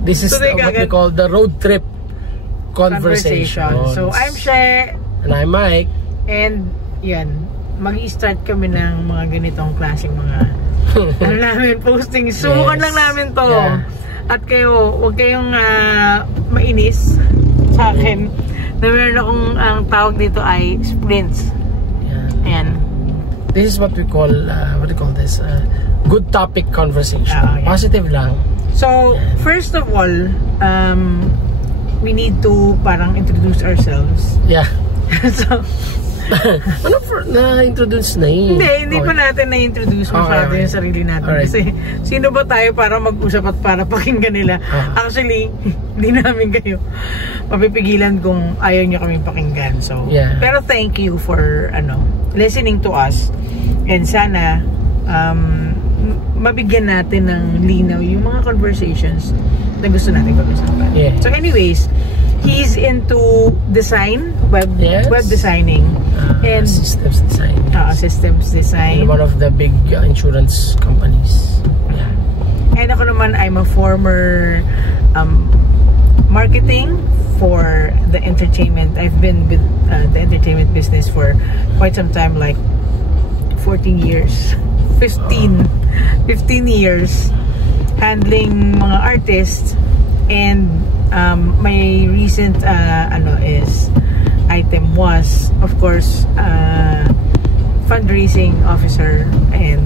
This is what we call the road trip conversation. So, I'm She. And I'm Mike. And, yan, mag-i-start kami ng mga ganitong klaseng mga ano namin, posting. Subukan lang namin to. Yeah. At kayo, huwag kayong mainis sa akin na meron akong ang tawag dito ay sprints. Yeah. Ayan. This is what we call, what do you call this? Good topic conversation. Yeah. Positive lang. So, first of all, we need to parang introduce ourselves. Yeah. So, ano na-introduce na eh? Hindi pa natin na-introduce masyado yung sarili natin. Kasi, sino ba tayo para mag-usap at para pakinggan nila? Actually, hindi namin kayo mapipigilan kung ayaw nyo kaming pakinggan. So, yeah. Pero thank you for, listening to us. And sana, mabigyan natin ng linaw yung mga conversations na gusto natin pag-usapan. Yeah. So anyways, he's into design, web designing, and systems design. Systems design. In one of the big insurance companies. Yeah. And ako naman, I'm a former marketing for the entertainment. I've been with the entertainment business for quite some time, like 14 years. 15 years handling mga artists, and my recent item was, of course, fundraising officer and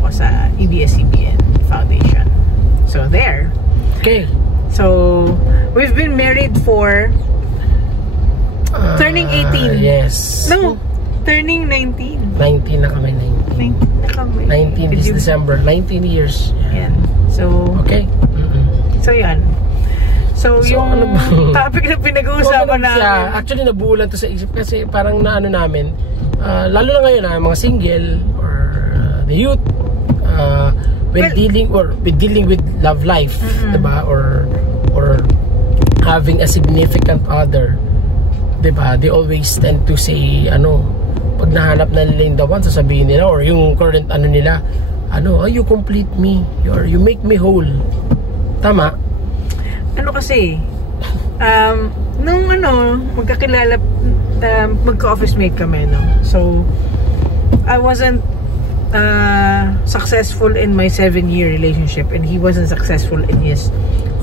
ko sa ABS-CBN Foundation. So there. Okay. So we've been married for turning 18. Yes. No, turning 19. 19 na kami. 19 this December. 19 years. Yeah. So, okay. So, yan. So yung topic na pinag-uusapan namin. Actually, nabuulan to sa isip kasi parang naano namin, lalo na ngayon mga single or the youth, when dealing with love life, diba? Or having a significant other, diba? They always tend to say, pag nahanap na nila yung the one, sasabihin nila, or yung current nila, you complete me, you make me whole. Tama? Kasi, nung magkakilala, magka-office mate kami, no? So, I wasn't successful in my 7-year relationship, and he wasn't successful in his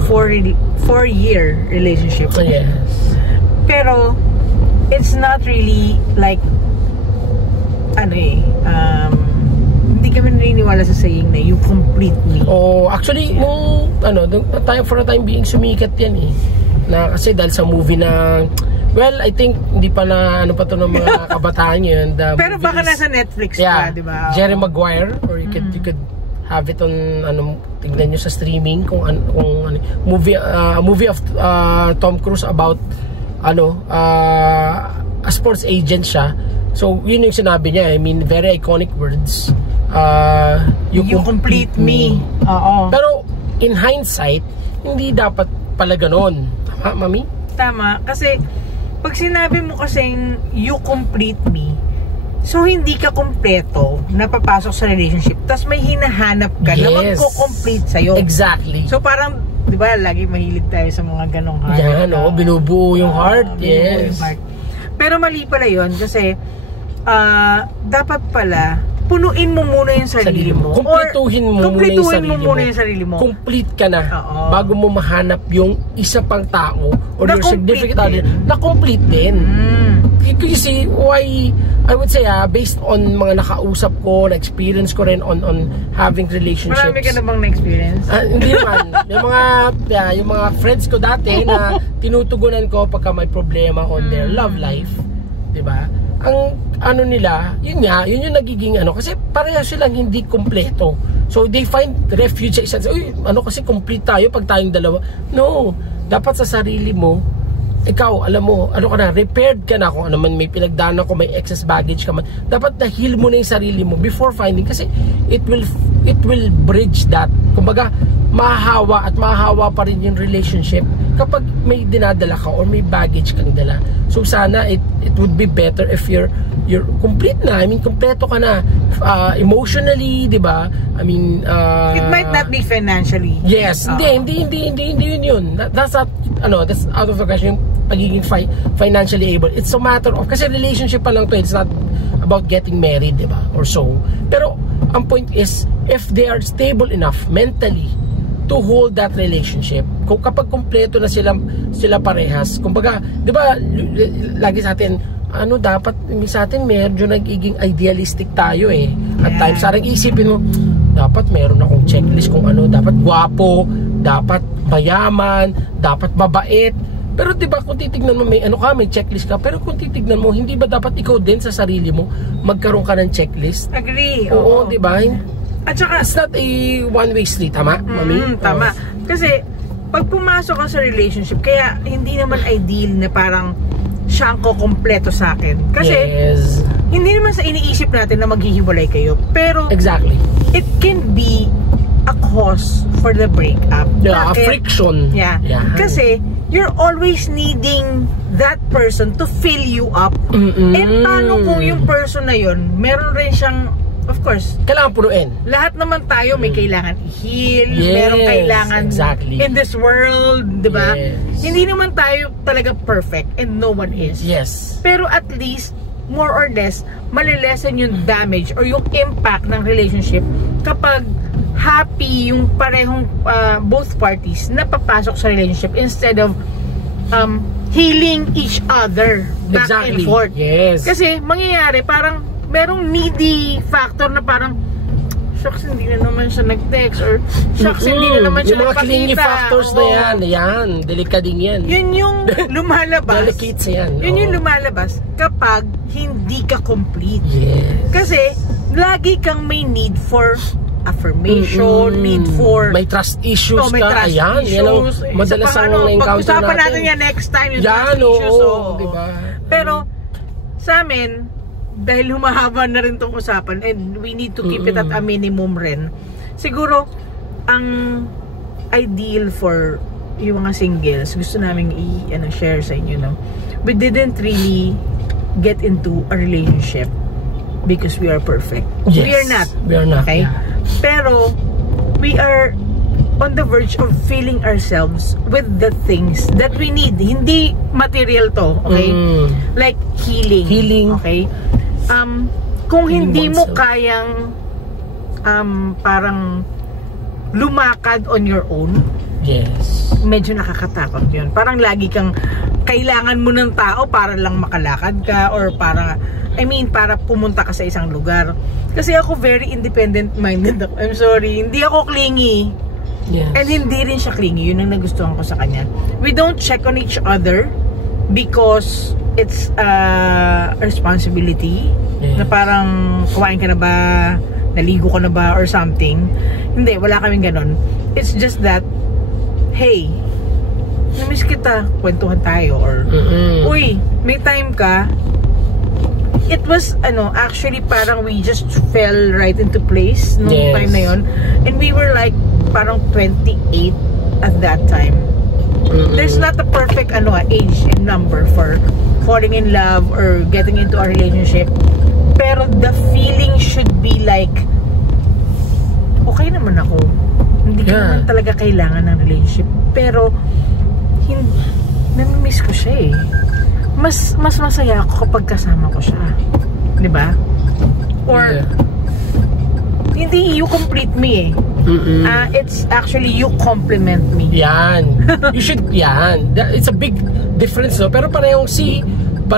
4-year relationship. Yes. Pero, it's not really like hindi kami naniniwala sa saying na you complete me. Oh, actually, for a time being sumikat yan eh. Na kasi dahil sa movie na, well, I think hindi pa na pa to ng mga kabataan yun. Pero baka nasa Netflix pa, di ba? Jerry Maguire, or you could have it on tignan nyo sa streaming kung movie of Tom Cruise about a sports agent siya. So, yun yung sinabi niya. I mean, very iconic words. You complete me. Oo. Pero, in hindsight, hindi dapat pala ganon. Tama, Mami? Tama. Kasi, pag sinabi mo kasing you complete me, so hindi ka kompleto na papasok sa relationship. Tapos may hinahanap ka na magko-complete sa'yo. Exactly. So, parang, di ba, lagi mahilig tayo sa mga ganong heart. Yan, binubuo yung heart. Binubuo yung heart. Pero mali pala yun kasi dapat pala punuin mo muna yung sarili mo. Kumpletuhin mo muna yung sarili mo. Complete ka na bago mo mahanap yung isa pang tao or your significant other na complete din. You see why I would say based on mga nakausap ko, na experience ko rin on having relationships. Marami ka na bang na-experience? Hindi naman. Yung mga friends ko dati na tinutugunan ko pagka may problema on their love life, 'di ba? Ang nila, yun yung nagiging kasi parehas silang hindi kompleto. So they find refuge sa isa. Kasi complete tayo pag tayong dalawa. No, dapat sa sarili mo, ikaw, alam mo, repaired ka na kung man may pinagdaanan ko, may excess baggage ka man. Dapat na-heal mo na yung sarili mo before finding, kasi it will bridge that. Kumbaga, mahahawa at mahahawa pa rin yung relationship kapag may dinadala ka or may baggage kang dala. So sana it would be better if you're complete na. I mean, kompleto ka na emotionally, 'di ba? I mean, it might not be financially. Yes, hindi yun. That's not that's out of the question, pagiging financially able. It's a matter of, kasi relationship pa lang to, it's not about getting married, 'di ba? Or so. Pero ang point is, if they are stable enough mentally to hold that relationship, kung kapag kompleto na sila parehas, kumbaga, 'di ba, lagi sa atin dapat sa atin medyo nagiging idealistic tayo eh. At times sarang isipin mo, dapat meron akong checklist kung dapat gwapo, dapat mayaman, dapat mabait. Pero 'di ba, kung titignan mo may may checklist ka, pero kung titignan mo, hindi ba dapat ikaw din sa sarili mo magkaroon ka ng checklist? Agree. Oo, 'di ba? At saka, it's not a one-way street, tama, mami? Tama. Kasi pag pumasok ka sa relationship, kaya hindi naman ideal na parang siya ang kukumpleto sa akin. Kasi hindi naman sa iniisip natin na maghihiwalay kayo. Pero exactly, it can be a cause for the breakup. A friction. Yeah. Kasi you're always needing that person to fill you up. And paano kung yung person na yun, meron rin siyang, of course, kailangan punuin. Lahat naman tayo may kailangan i-heal, merong kailangan in this world, 'di ba? Hindi naman tayo talaga perfect, and no one is. Pero at least more or less malilesen yung damage or yung impact ng relationship kapag happy yung parehong both parties na papasok sa relationship instead of healing each other back and forth. Kasi mangyayari parang merong needy factor na parang shucks, hindi na naman siya nag-text, or shucks, hindi na naman siya yung mga clingy factors na yan, delikading yan. Yun yung lumalabas. Delicates yan. Yun yung lumalabas kapag hindi ka complete. Kasi lagi kang may need for affirmation, need for may trust issues may trust ayan, issues. Yan ang madalas ang encounter natin. Pag-usapan natin yan next time, yung trust issues. Diba? Pero sa amin, dahil humahaba na rin tong usapan and we need to keep it at a minimum rin, siguro ang ideal for yung mga singles, gusto namin share sa inyo, no? We didn't really get into a relationship because we are perfect. We are not. Okay? Pero we are on the verge of filling ourselves with the things that we need. Hindi material to, okay? Like healing. Okay? Kung hindi mo kayang parang lumakad on your own, medyo nakakatakot yun. Parang lagi kang kailangan mo ng tao para lang makalakad ka, or para pumunta ka sa isang lugar. Kasi ako very independent minded. I'm sorry, hindi ako clingy. And hindi rin siya clingy. Yun ang nagustuhan ko sa kanya. We don't check on each other because it's a responsibility, na parang kumain ka na ba, naligo ka na ba, or something. Hindi, wala kaming ganon. It's just that, hey, namiss kita, kwentuhan tayo, or uy, may time ka. It was actually parang we just fell right into place nung time na yun, and we were like parang 28 at that time. There's not a perfect age and number for falling in love or getting into a relationship, pero the feeling should be like, okay naman ako, hindi ko naman talaga kailangan ng relationship, pero namimiss ko siya eh. Mas masaya ako kapag kasama ko siya, di ba? Or hindi you complete me eh. It's actually you complement me. Yan. You should, it's a big difference, no? Pero parehong C-O-M,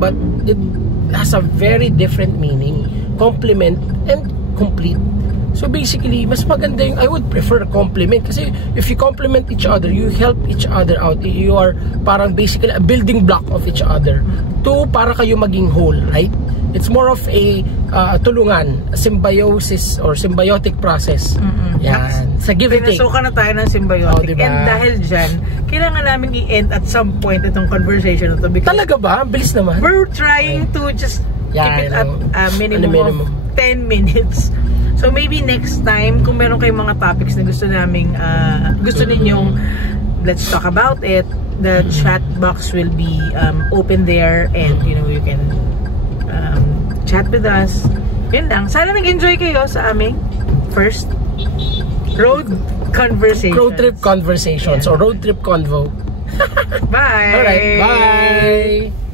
but it has a very different meaning. Complement and complete. So basically, mas maganda yung, I would prefer compliment, kasi if you compliment each other, you help each other out. You are parang basically a building block of each other to para kayo maging whole, right? It's more of a tulungan, a symbiosis or symbiotic process. Yan. Sa give and take. Pinasukan na tayo ng symbiotic. Diba? And dahil dyan, kailangan namin i-end at some point itong conversation na to. Talaga ba? Bilis naman. We're trying to just keep it at a minimum of 10 minutes. So maybe next time, kung meron kayong mga topics na gusto naming, gusto ninyong let's talk about it, the chat box will be open there, and you know, you can chat with us. Yun lang. Sana nag-enjoy kayo sa aming first road conversation. Road trip conversations, or road trip convo. Bye! Alright, bye!